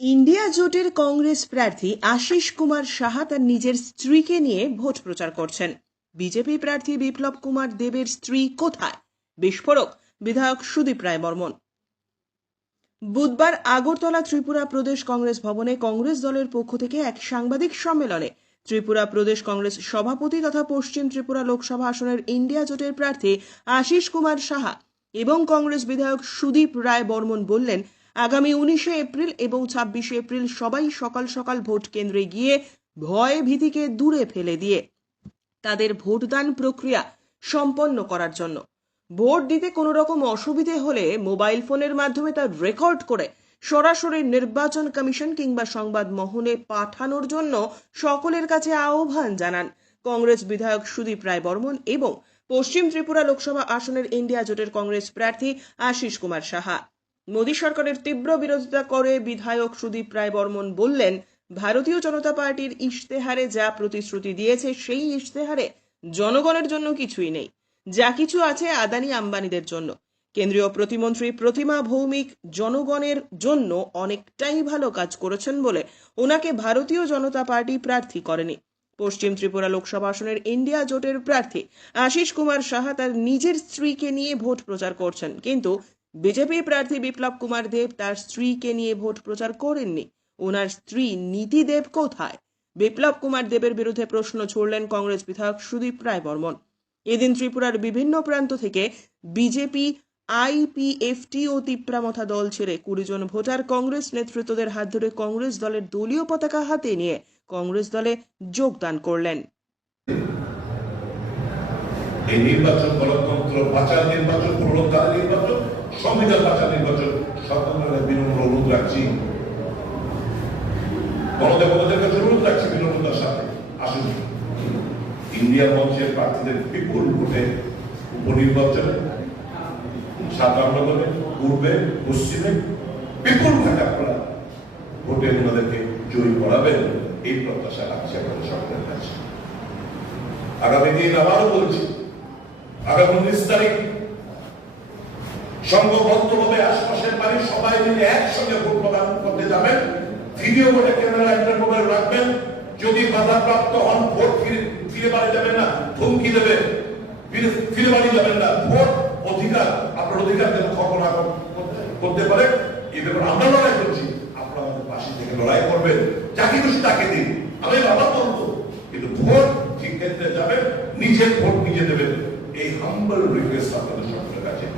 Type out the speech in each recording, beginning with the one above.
India জোটের কংগ্রেস প্রার্থী আশিস কুমার সাহা তার নিজের স্ত্রীকে নিয়ে ভোট প্রচার করছেন। বিজেপি প্রার্থী বিপ্লব কুমার দেবের স্ত্রী কোথায়? বিস্ফোরক, বিধায়ক সুদীপ রায় বর্মন। বুধবার আগরতলা ত্রিপুরা প্রদেশ কংগ্রেস ভবনে কংগ্রেস দলের পক্ষ থেকে এক সাংবাদিক সম্মেলনে ত্রিপুরা প্রদেশ কংগ্রেস সভাপতি তথা পশ্চিম ত্রিপুরা লোকসভা আসনের ইন্ডিয়া জোটের প্রার্থী আশিস কুমার সাহা এবং কংগ্রেস বিধায়ক সুদীপ রায় বর্মন বললেন আগামী উনিশে এপ্রিল এবং ছাব্বিশে এপ্রিল সবাই সকাল সকাল ভোট কেন্দ্রে গিয়ে ভয় ভীতিকে দূরে ফেলে দিয়ে তাদের ভোটদান প্রক্রিয়া সম্পন্ন করার জন্য। ভোট দিতে কোনো রকম অসুবিধে হলে মোবাইল ফোনের মাধ্যমে তা রেকর্ড করে সরাসরি নির্বাচন কমিশন কিংবা সংবাদ মহলে পাঠানোর জন্য সকলের কাছে আহ্বান জানান কংগ্রেস বিধায়ক সুদীপ রায় বর্মন এবং পশ্চিম ত্রিপুরা লোকসভা আসনের ইন্ডিয়া জোটের কংগ্রেস প্রার্থী আশিস কুমার সাহা। মোদী সরকারের তীব্র বিরোধিতা করে বিধায়ক সুদীপ রায় বর্মন বললেন, ভারতীয় জনতা পার্টির ইশতেহারে যা প্রতিশ্রুতি দিয়েছে, সেই ইশতেহারে জনগণের জন্য কিছুই নেই। যা কিছু আছে আদানি আম্বানিদের জন্য। কেন্দ্রীয় প্রতিমন্ত্রী প্রতিমা ভৌমিক জনগণের জন্য অনেকটাই ভালো কাজ করেছেন বলে ওনাকে ভারতীয় জনতা পার্টি প্রার্থী করেনি। পশ্চিম ত্রিপুরা লোকসভা আসনের ইন্ডিয়া জোটের প্রার্থী আশিস কুমার সাহা তার নিজের স্ত্রীকে নিয়ে ভোট প্রচার করছেন। কিন্তু বিজেপি প্রার্থী বিপ্লব কুমার দেব তার স্ত্রীকে নিয়ে ভোট প্রচার করেননি। ওনার স্ত্রী নীতি দেব কোথায়? বিপ্লব কুমার দেবের বিরুদ্ধে প্রশ্ন ছুড়লেন কংগ্রেস বিধায়ক সুদীপ রায় বর্মন। এদিন ত্রিপুরার বিভিন্ন প্রান্ত থেকে বিজেপি আইপিএফটি ও তিপ্রামথা দল ছেড়ে কুড়ি জন ভোটার কংগ্রেস নেতৃত্বদের হাত ধরে কংগ্রেস দলের দলীয় পতাকা হাতে নিয়ে কংগ্রেস দলে যোগদান করলেন। এই নির্বাচন গণতন্ত্র বাঁচার নির্বাচন পুনরুদ্ধার নির্বাচন সংবিধান বাঁচার নির্বাচন সকলের বিনম্র অনুরোধ রাখছি। গণদেবতাদের কাছে অনুরোধ রাখছি বিনম্রতার সাথে। আসুন। ইন্ডিয়া মঞ্চের প্রার্থীদের বিপুল ভোটে উপনির্বাচনে, সাধারণ পূর্বে, পশ্চিমে বিপুল ভোটে আপনারা ভোটে ওনাদেরকে জয়ী করাবেন। এই প্রত্যাশা রাখছি আমাদের সকলের কাছে। আগামী দিন আবারও বলছি, আগামী উনিশ তারিখ সংঘবদ্ধভাবে আশপাশের বাড়ির সবাই মিলে একসঙ্গে ভোট প্রদান করতে যাবেন। ভিডিও করে ক্যামেরা একটা মোবাইল রাখবেন। যদি বাধাপ্রাপ্ত হন, ভোট ফিরে ফিরে বাড়ি যাবেন না ধমকি দেবে ফিরে বাড়ি যাবেন না। ভোট অধিকার আপনার অধিকার যেন খবর না করতে- পারে। এই ব্যাপারে আমরা লড়াই করছি। আপনারা আমাদের পাশে থেকে লড়াই করবেন। যাকে খুশি তাকে দিন। আমি বাবা বলব, কিন্তু ভোট ঠিক ক্ষেত্রে যাবেন, নিজের ভোট নিজে দেবেন। এই হাম্বল রিকোয়েস্ট আপনাদের সকলের কাছে।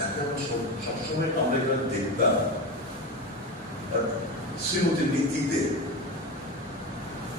যাকে আমরা সবসময় আমরা দেখতাম নীতিতে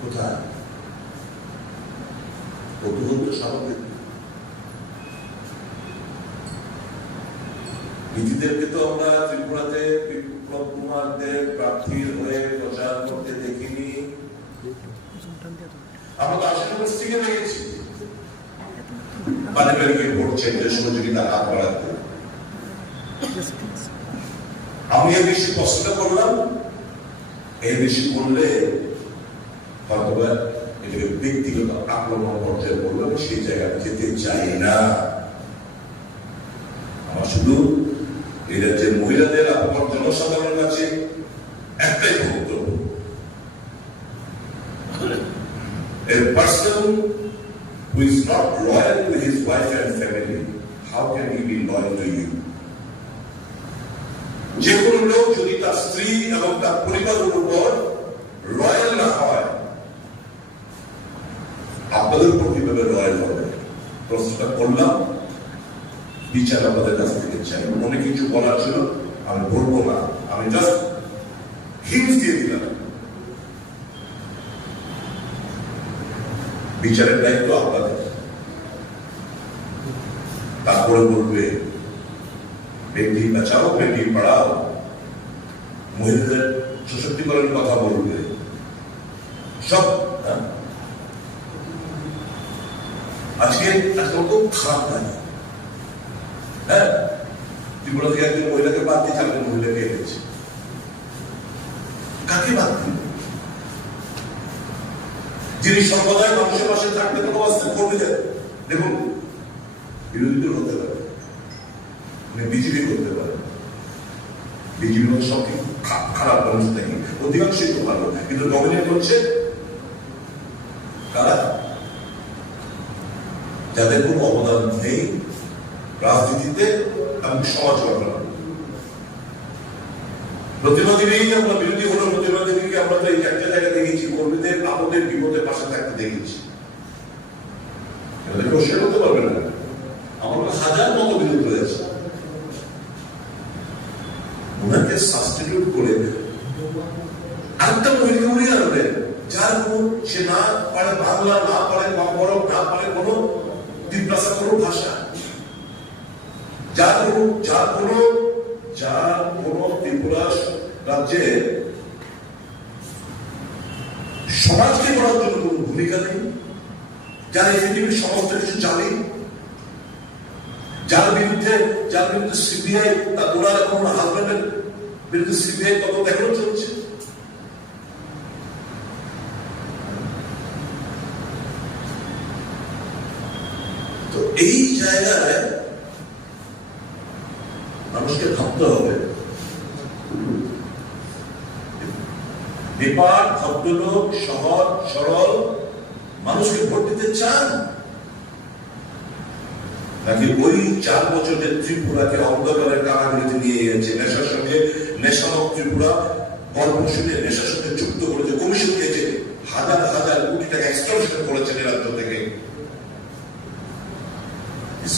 কোথায় স্বাভাবিক নীতিদেরকে তো আমরা ত্রিপুরাতে বিপ্লব কুমার দেব প্রার্থীর হয়ে প্রচার করতে দেখিনি আমরা তো আশীর্বাদ থেকে বাড়ি ভোট চেঞ্জের সহযোগিতা হাত বাড়াতে। আমি এই বেশি পছন্দ করলাম এই বেশি করলে হয়তোবা এটাকে ব্যক্তিগত আক্রমণ পর্যায়ে বলব আমি সেই জায়গায় যেতে চাই না। আমার শুধু এই রাজ্যের মহিলাদের আপনার জনসাধারণের কাছে একটাই বক্তব্য। A person who is not loyal to his wife and family, how can he be loyal to you? যে কোনো লোক যদি তার স্ত্রী এবং তার পরিবারের উপর লয়াল না হয়, আপনাদের উপর কীভাবে লয়াল হবে? প্রশ্নটা করলাম। বিচার আপনাদের কাছ থেকে চাই। অনেক কিছু বলার ছিল আমি বলব না। আমি জাস্ট হিন্স দিয়ে দিলাম। বিচারের দায়িত্ব আপনাদের। তারপরে বলবে বেটি বাঁচাও বেটি পড়াও মহিলাদের সশক্তিকরণের কথা বলবে সব? আজকে আজকাল খুব খারাপ লাগে হ্যাঁ ত্রিপুরা থেকে একজন মহিলাকে বাদ দিয়ে চারজন মহিলাকে এনেছে কাকে বাদ দিল যিনি সম্প্রদায় মানুষের পাশে থাকতে কোনো অবস্থা করবে যায় দেখুন বিরোধী হতে পারে মানে বিজেপি করতে পারে বিজেপি সব খারাপ মানুষ নাকি অধিকাংশই তো ভালো। কিন্তু ডমিনেট করছে কারা? যাদের কোনো অবদান নেই রাজনীতিতে এবং সমাজ গঠন। প্রতিমা দেবী আমরা বিরোধী হলো প্রতিমা দেবীকে আমরা তো এই একটা জায়গায় দেখেছি, কর্মীদের আপদের বিপদের পাশে থাকতে দেখেছি। করতে পারবে না। আমার হাজার মতো বিরোধ রয়েছে ওনাকে সাবস্টিটিউট করে মহিলাকে উড়িয়ে আনবেন যার কোনো সে না পারে বাংলা, না পারে কম্বরক না পারে কোনো তিপ্রাসা, কোনো ভাষা। যার কোনো যার কোনো যার কোনো ত্রিপুরা রাজ্যে সমাজকে করার জন্য কোনো ভূমিকা নেই। যার এই পৃথিবীর সমস্ত কিছু জানে। যার বিরুদ্ধে যার বিরুদ্ধে সিবিআই তার ওনার এখন হাজবেন্ডের বিরুদ্ধে সিবিআই তদন্ত এখনও চলছে। তো এই জায়গায় মানুষকে ভাবতে হবে নেপাল ভদ্রলোক, সহজ, সরল, মানুষকে ভোট দিতে চান? নাকি ওই চার বছরের ত্রিপুরাকে অন্ধকারের কারাগারিতে নিয়ে গেছে ত্রিপুরা নেশার সঙ্গে যুক্ত করেছে কমিশনকে যে হাজার হাজার কোটি টাকা এক্সট্রাকশন করেছেন রাজ্য থেকে।